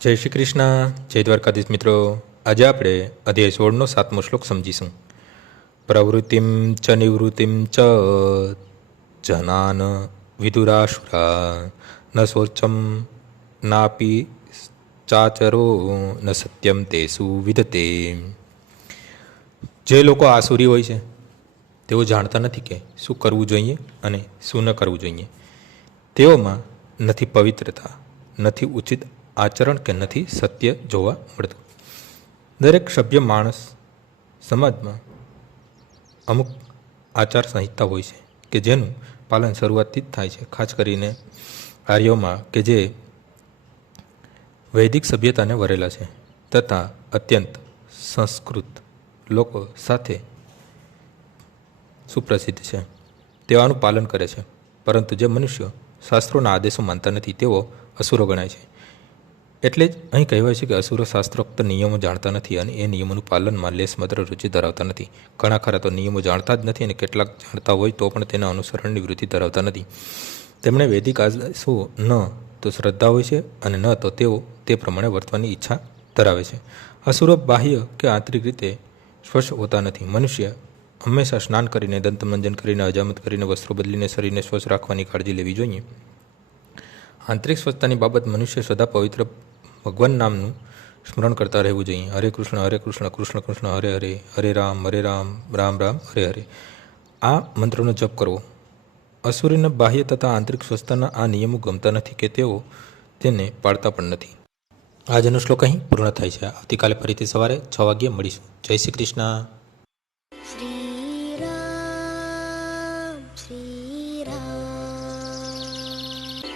જય શ્રી કૃષ્ણ, જય દ્વારકાધીશ મિત્રો. આજે આપણે અધ્યાય 16નો 7મો શ્લોક સમજીશું. પ્રવૃત્તિમ ચ નિવૃત્તિમ ચ જનાન વિદુરાશુરા ન શોચમ નાપી ચાચરો ન સત્યમ તેસુ વિદતે. જે લોકો આસુરી હોય છે તેઓ જાણતા નથી કે શું કરવું જોઈએ અને શું ન કરવું જોઈએ. તેઓમાં નથી પવિત્રતા, નથી ઉચિત આચરણ કે નથી સત્ય જોવા મળતું. દરેક સભ્ય માણસ સમાજમાં અમુક આચાર સંહિતા હોય છે કે જેનું પાલન શરૂઆતથી જ થાય છે, ખાસ કરીને આર્યોમાં કે જે વૈદિક સભ્યતાને વરેલા છે તથા અત્યંત સંસ્કૃત લોકો સાથે સુપ્રસિદ્ધ છે. તેવાનું પાલન કરે છે. પરંતુ જે મનુષ્યો શાસ્ત્રોના આદેશો માનતા નથી તેઓ અસુરો ગણાય છે. એટલે જ અહીં કહેવાય છે કે અસુરો શાસ્ત્રોક્ત નિયમો જાણતા નથી અને એ નિયમોનું પાલનમાં લેશ માત્ર રુચિ ધરાવતા નથી. ઘણા ખરા તો નિયમો જાણતા જ નથી અને કેટલાક જાણતા હોય તો પણ તેના અનુસરણની વૃત્તિ ધરાવતા નથી. તેમણે વૈદિક આદેશો ન તો શ્રદ્ધા હોય છે અને ન તો તેઓ તે પ્રમાણે વર્તવાની ઈચ્છા ધરાવે છે. અસુરો બાહ્ય કે આંતરિક રીતે સ્વચ્છ હોતા નથી. મનુષ્ય હંમેશા સ્નાન કરીને, દંતમંજન કરીને, હજામત કરીને, વસ્ત્રો બદલીને શરીરને સ્વચ્છ રાખવાની કાળજી લેવી જોઈએ. આંતરિક સ્વચ્છતાની બાબત મનુષ્ય સદા પવિત્ર ભગવાન નામનું સ્મરણ કરતા રહેવું જોઈએ. હરે કૃષ્ણ, કૃષ્ણ કૃષ્ણ, હરે હરે, હરે રામ, રામ રામ, હરે હરે. આ મંત્રનો જપ કરવો. અસુરીના બાહ્ય તથા આંતરિક સ્વસ્થતાના આ નિયમો ગમતા નથી કે તેઓ તેને પાળતા પણ નથી. આજનો શ્લોક અહીં પૂર્ણ થાય છે. આવતીકાલે ફરીથી સવારે 6 વાગ્યે મળીશું. જય શ્રી કૃષ્ણ.